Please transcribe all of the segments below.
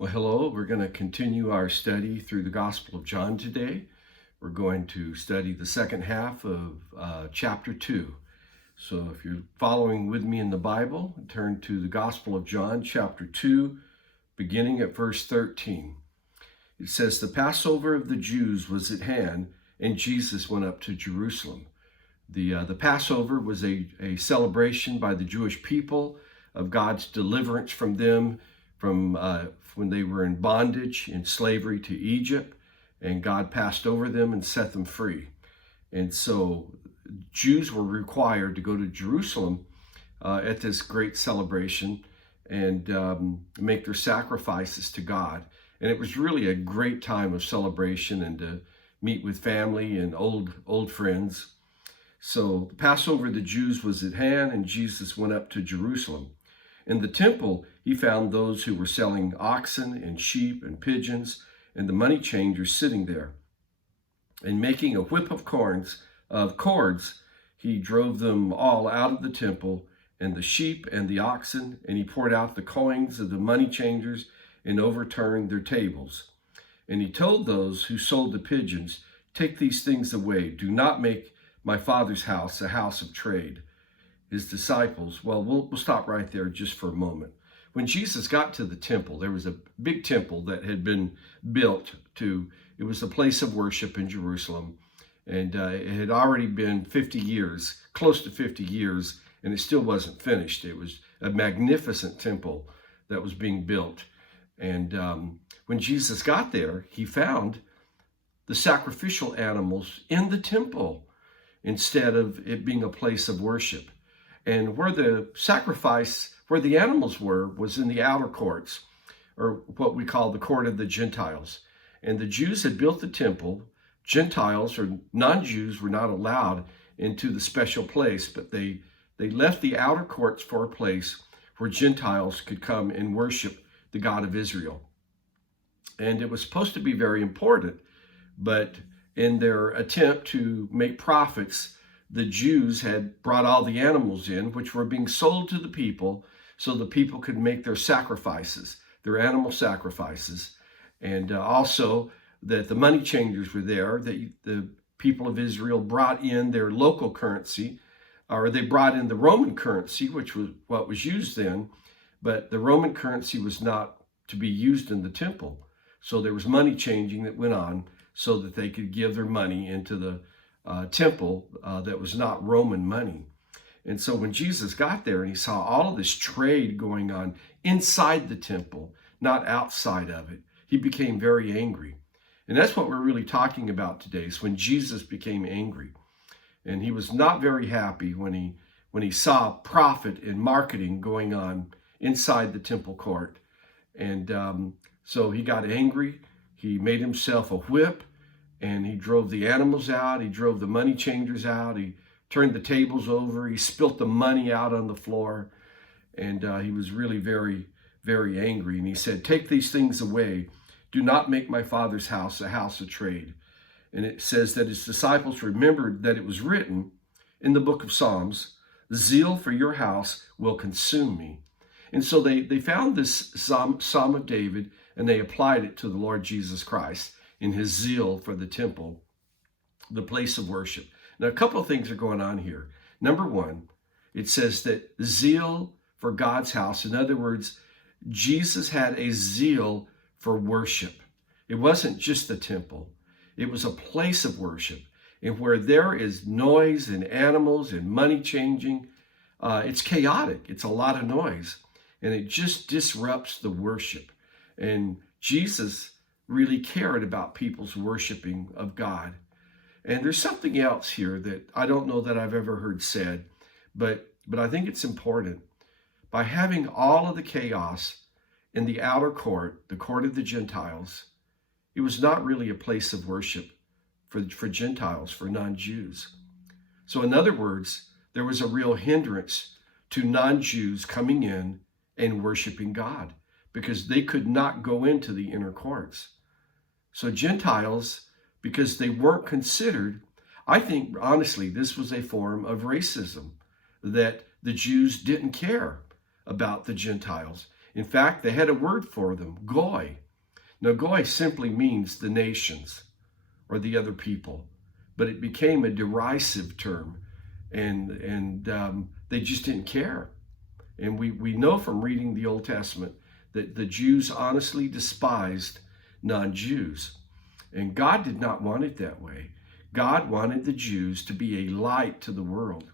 Well, hello. We're going to continue our study through the Gospel of John today. We're going to study the second half of chapter 2. So if you're following with me in the Bible, turn to the Gospel of John, chapter 2, beginning at verse 13. It says, "The Passover of the Jews was at hand, and Jesus went up to Jerusalem." The Passover was a celebration by the Jewish people of God's deliverance from them from when they were in bondage, in slavery to Egypt, and God passed over them and set them free. And so Jews were required to go to Jerusalem at this great celebration and make their sacrifices to God. And it was really a great time of celebration and to meet with family and old friends. So the Passover of the Jews was at hand, and Jesus went up to Jerusalem. In the temple, he found those who were selling oxen and sheep and pigeons, and the money changers sitting there. And making a whip of cords, he drove them all out of the temple, and the sheep and the oxen, and he poured out the coins of the money changers and overturned their tables. And he told those who sold the pigeons, "Take these things away. Do not make my Father's house a house of trade." His disciples, well, we'll stop right there just for a moment. When Jesus got to the temple, there was a big temple that had been built it was a place of worship in Jerusalem. And it had already been 50 years, close to 50 years, and it still wasn't finished. It was a magnificent temple that was being built. And when Jesus got there, he found the sacrificial animals in the temple instead of it being a place of worship. And where the animals were, was in the outer courts, or what we call the court of the Gentiles. And the Jews had built the temple. Gentiles or non-Jews were not allowed into the special place, but they left the outer courts for a place where Gentiles could come and worship the God of Israel. And it was supposed to be very important, but in their attempt to make profits, the Jews had brought all the animals in, which were being sold to the people so the people could make their sacrifices, their animal sacrifices. And also that the money changers were there, that the people of Israel brought in their local currency, or they brought in the Roman currency, which was what was used then, but the Roman currency was not to be used in the temple. So there was money changing that went on so that they could give their money into the temple that was not Roman money. And so when Jesus got there and he saw all of this trade going on inside the temple, not outside of it, he became very angry. And that's what we're really talking about today, is when Jesus became angry. And he was not very happy when he saw profit and marketing going on inside the temple court. And so he got angry. He made himself a whip, and he drove the animals out. He drove the money changers out. He turned the tables over. He spilt the money out on the floor. And he was really very, very angry. And he said, "Take these things away. Do not make my Father's house a house of trade." And it says that his disciples remembered that it was written in the book of Psalms, "Zeal for your house will consume me." And so they found this Psalm of David, and they applied it to the Lord Jesus Christ in his zeal for the temple, the place of worship. Now, a couple of things are going on here. Number one, it says that zeal for God's house. In other words, Jesus had a zeal for worship. It wasn't just the temple. It was a place of worship. And where there is noise and animals and money changing, it's chaotic. It's a lot of noise. And it just disrupts the worship. And Jesus really cared about people's worshiping of God. And there's something else here that I don't know that I've ever heard said, but I think it's important. By having all of the chaos in the outer court, the court of the Gentiles, it was not really a place of worship for Gentiles, for non-Jews. So in other words, there was a real hindrance to non-Jews coming in and worshiping God because they could not go into the inner courts. So Gentiles, because they weren't considered, I think, honestly, this was a form of racism, that the Jews didn't care about the Gentiles. In fact, they had a word for them, goy. Now, goy simply means the nations or the other people, but it became a derisive term, and they just didn't care. And we know from reading the Old Testament that the Jews honestly despised non-Jews. And God did not want it that way. God wanted the Jews to be a light to the world.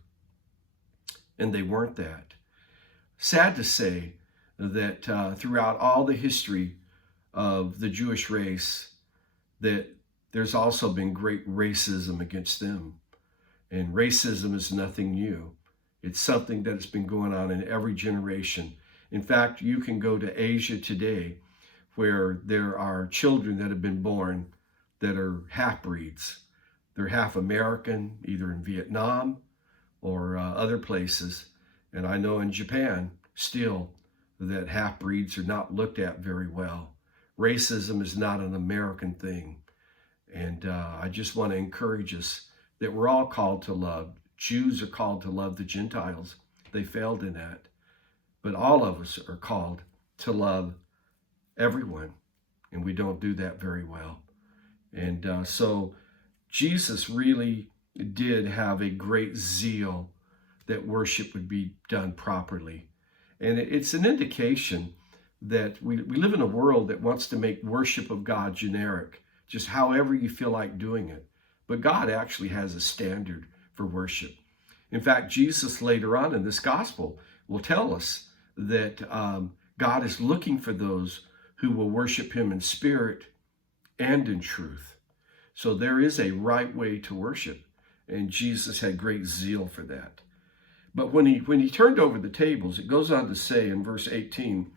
And they weren't that. Sad to say that throughout all the history of the Jewish race, that there's also been great racism against them. And racism is nothing new. It's something that's been going on in every generation. In fact, you can go to Asia today where there are children that have been born that are half-breeds. They're half American, either in Vietnam or other places. And I know in Japan still that half-breeds are not looked at very well. Racism is not an American thing. And I just want to encourage us that we're all called to love. Jews are called to love the Gentiles. They failed in that. But all of us are called to love everyone. And we don't do that very well. And so Jesus really did have a great zeal that worship would be done properly. And it's an indication that we live in a world that wants to make worship of God generic, just however you feel like doing it. But God actually has a standard for worship. In fact, Jesus later on in this gospel will tell us that God is looking for those who will worship him in spirit and in truth. So there is a right way to worship, and Jesus had great zeal for that. But when he turned over the tables, it goes on to say in verse 18,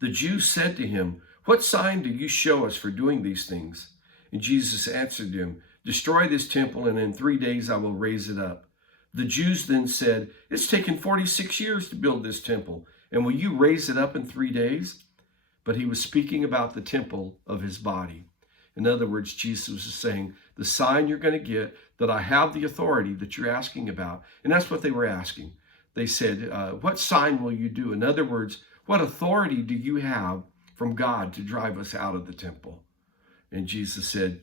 the Jews said to him, "What sign do you show us for doing these things?" And Jesus answered them, "Destroy this temple, and in 3 days I will raise it up." The Jews then said, "It's taken 46 years to build this temple, and will you raise it up in 3 days?" But he was speaking about the temple of his body. In other words, Jesus was saying, the sign you're going to get, that I have the authority that you're asking about. And that's what they were asking. They said, what sign will you do? In other words, what authority do you have from God to drive us out of the temple? And Jesus said,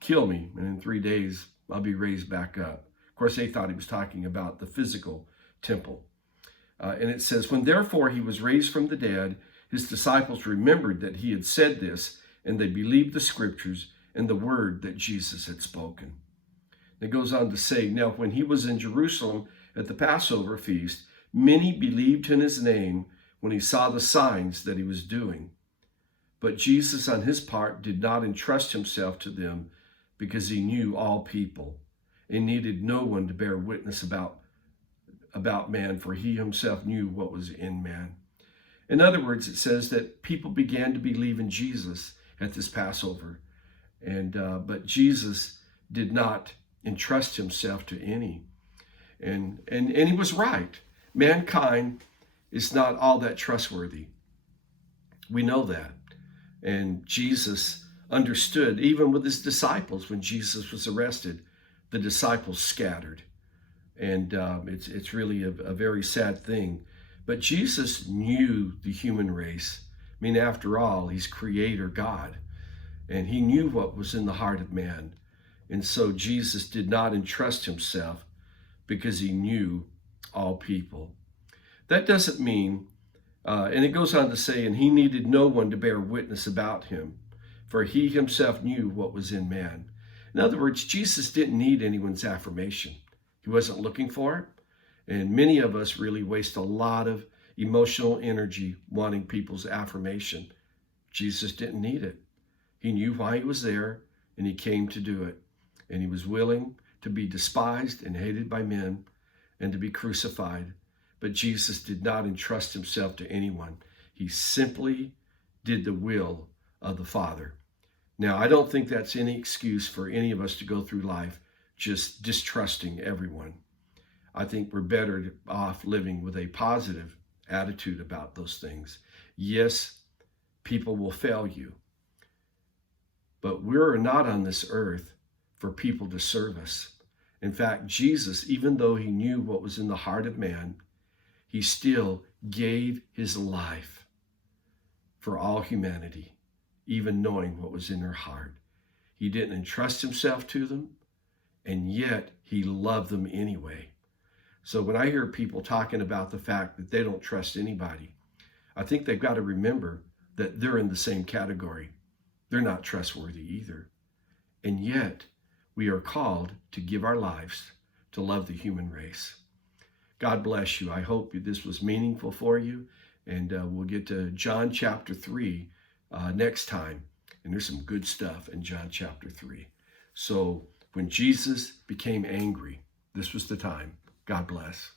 kill me, and in 3 days I'll be raised back up. Of course, they thought he was talking about the physical temple. And it says, when therefore he was raised from the dead, his disciples remembered that he had said this, and they believed the scriptures and the word that Jesus had spoken. It goes on to say, now when he was in Jerusalem at the Passover feast, many believed in his name when he saw the signs that he was doing. But Jesus on his part did not entrust himself to them because he knew all people and needed no one to bear witness about man, for he himself knew what was in man. In other words, it says that people began to believe in Jesus at this Passover. But Jesus did not entrust himself to any. And he was right. Mankind is not all that trustworthy. We know that. And Jesus understood, even with his disciples, when Jesus was arrested, the disciples scattered. And it's really a very sad thing. But Jesus knew the human race. I mean, after all, he's Creator God. And he knew what was in the heart of man. And so Jesus did not entrust himself because he knew all people. That doesn't mean, and it goes on to say, and he needed no one to bear witness about him, for he himself knew what was in man. In other words, Jesus didn't need anyone's affirmation. He wasn't looking for it. And many of us really waste a lot of emotional energy wanting people's affirmation. Jesus didn't need it. He knew why he was there, and he came to do it. And he was willing to be despised and hated by men and to be crucified. But Jesus did not entrust himself to anyone. He simply did the will of the Father. Now, I don't think that's any excuse for any of us to go through life just distrusting everyone. I think we're better off living with a positive attitude about those things. Yes, people will fail you. But we're not on this earth for people to serve us. In fact, Jesus, even though he knew what was in the heart of man, he still gave his life for all humanity, even knowing what was in their heart. He didn't entrust himself to them, and yet he loved them anyway. So when I hear people talking about the fact that they don't trust anybody, I think they've got to remember that they're in the same category. They're not trustworthy either. And yet, we are called to give our lives to love the human race. God bless you. I hope this was meaningful for you. And we'll get to John chapter 3 next time. And there's some good stuff in John chapter 3. So when Jesus became angry, this was the time. God bless.